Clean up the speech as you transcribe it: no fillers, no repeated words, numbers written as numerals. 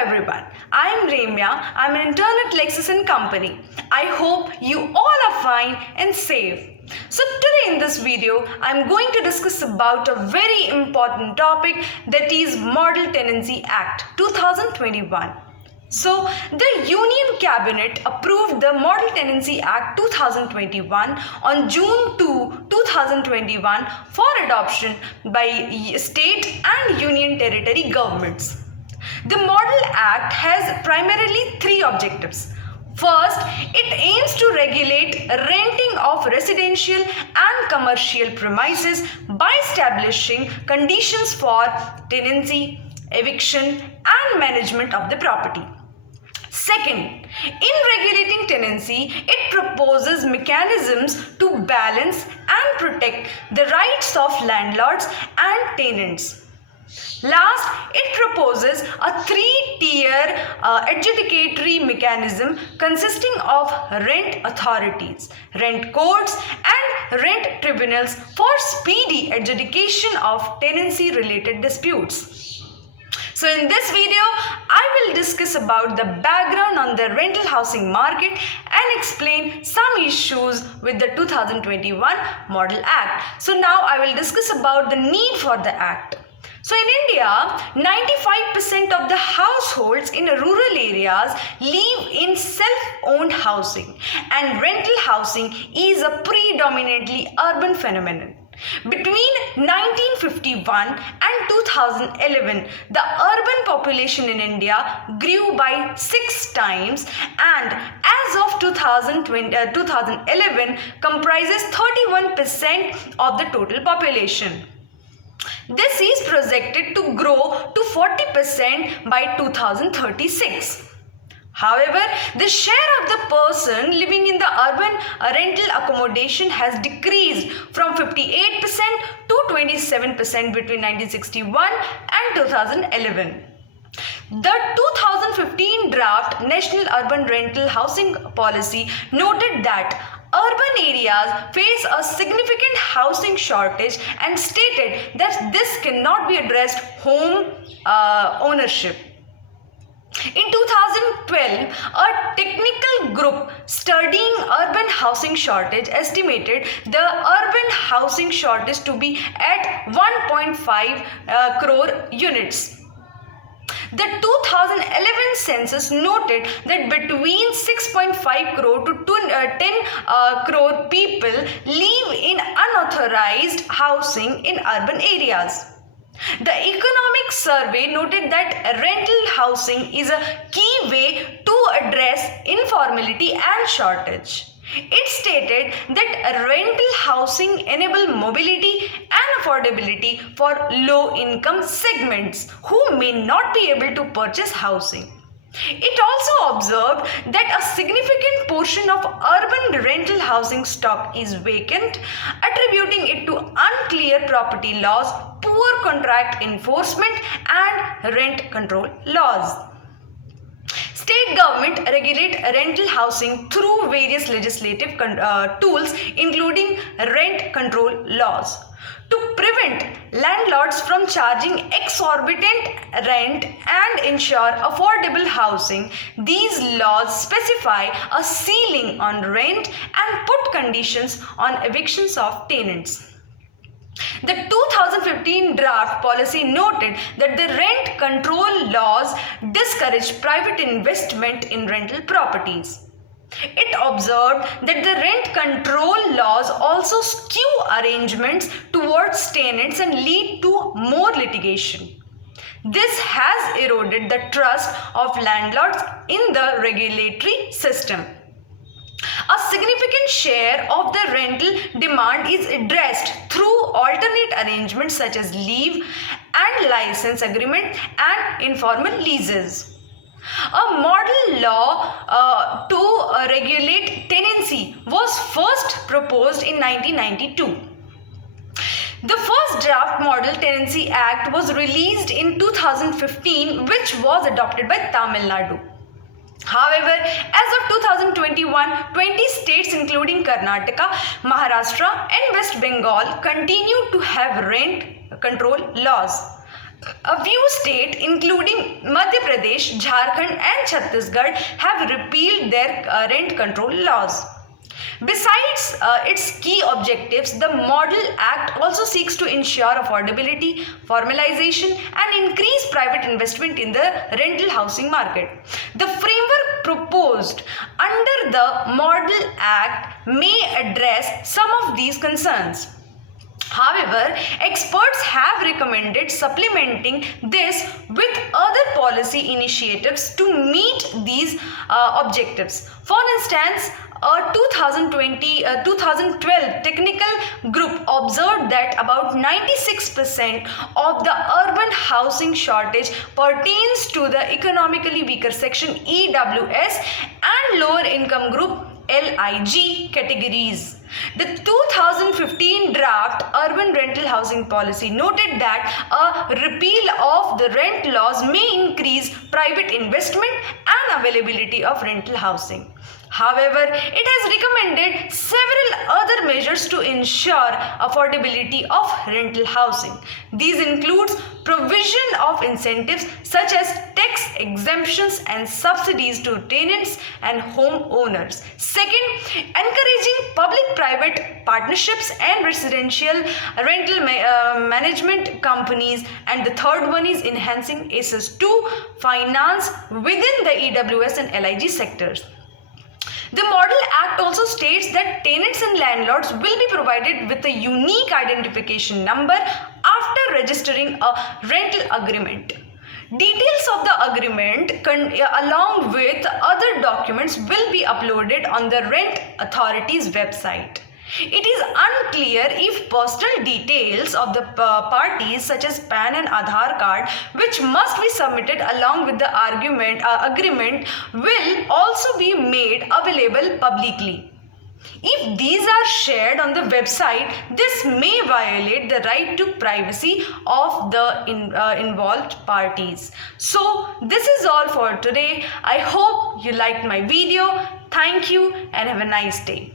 everyone, I am Remya. I am an intern at Lexis & Company. I hope you all are fine and safe. So today in this video, I am going to discuss about a very important topic, that is Model Tenancy Act 2021. So the Union Cabinet approved the Model Tenancy Act 2021 on June 2, 2021 for adoption by state and union territory governments. The Model Act has primarily three objectives. First, it aims to regulate renting of residential and commercial premises by establishing conditions for tenancy, eviction, and management of the property. Second, in regulating tenancy, it proposes mechanisms to balance and protect the rights of landlords and tenants. Last, it proposes a three-tier adjudicatory mechanism consisting of rent authorities, rent courts, and rent tribunals for speedy adjudication of tenancy-related disputes. So in this video, I will discuss about the background on the rental housing market and explain some issues with the 2021 Model Act. So now I will discuss about the need for the act. So in India, 95% of the households in rural areas live in self-owned housing, and rental housing is a predominantly urban phenomenon. Between 1951 and 2011, the urban population in India grew by 6 times, and as of 2011 comprises 31% of the total population. This is projected to grow to 40% by 2036. However, the share of the person living in the urban rental accommodation has decreased from 58% to 27% between 1961 and 2011. The 2015 draft National Urban Rental Housing Policy noted that urban areas face a significant housing shortage and stated that this cannot be addressed home ownership. In 2012, a technical group studying urban housing shortage estimated the urban housing shortage to be at 1.5 crore units. The 2011 census noted that between 6.5 crore to 10 crore people live in unauthorized housing in urban areas. The economic survey noted that rental housing is a key way to address informality and shortage. It stated that rental housing enables mobility and affordability for low-income segments who may not be able to purchase housing. It also observed that a significant portion of urban rental housing stock is vacant, attributing it to unclear property laws, poor contract enforcement, and rent control laws. State government regulate rental housing through various legislative tools, including rent control laws. To prevent landlords from charging exorbitant rent and ensure affordable housing, these laws specify a ceiling on rent and put conditions on evictions of tenants. The 2015 draft policy noted that the rent control laws discourage private investment in rental properties. It observed that the rent control laws also skew arrangements towards tenants and lead to more litigation. This has eroded the trust of landlords in the regulatory system. A significant share of the rental demand is addressed through alternate arrangements such as leave and license agreement and informal leases. A model law to regulate tenancy was first proposed in 1992. The first draft Model Tenancy Act was released in 2015, which was adopted by Tamil Nadu. However, as of 2021, 20 states including Karnataka, Maharashtra and West Bengal continue to have rent control laws. A few states including Madhya Pradesh, Jharkhand and Chhattisgarh have repealed their rent control laws. Besides its key objectives, the Model Act also seeks to ensure affordability, formalization, and increase private investment in the rental housing market. The framework proposed under the Model Act may address some of these concerns. However, experts have recommended supplementing this with other policy initiatives to meet these objectives. For instance, a 2012 technical group observed that about 96% of the urban housing shortage pertains to the economically weaker section EWS and lower income group LIG categories. The 2015 draft Urban Rental Housing Policy noted that a repeal of the rent laws may increase private investment and availability of rental housing. However, it has recommended several other measures to ensure affordability of rental housing. These include provision of incentives such as tax exemptions and subsidies to tenants and homeowners. Second, encouraging public-private partnerships and residential rental management companies. And the third one is enhancing access to finance within the EWS and LIG sectors. The Model Act also states that tenants and landlords will be provided with a unique identification number after registering a rental agreement. Details of the agreement along with other documents will be uploaded on the Rent Authority's website. It is unclear if personal details of the parties such as PAN and Aadhaar card, which must be submitted along with the agreement, will also be made available publicly. If these are shared on the website, this may violate the right to privacy of the involved parties. So this is all for today. I hope you liked my video. Thank you and have a nice day.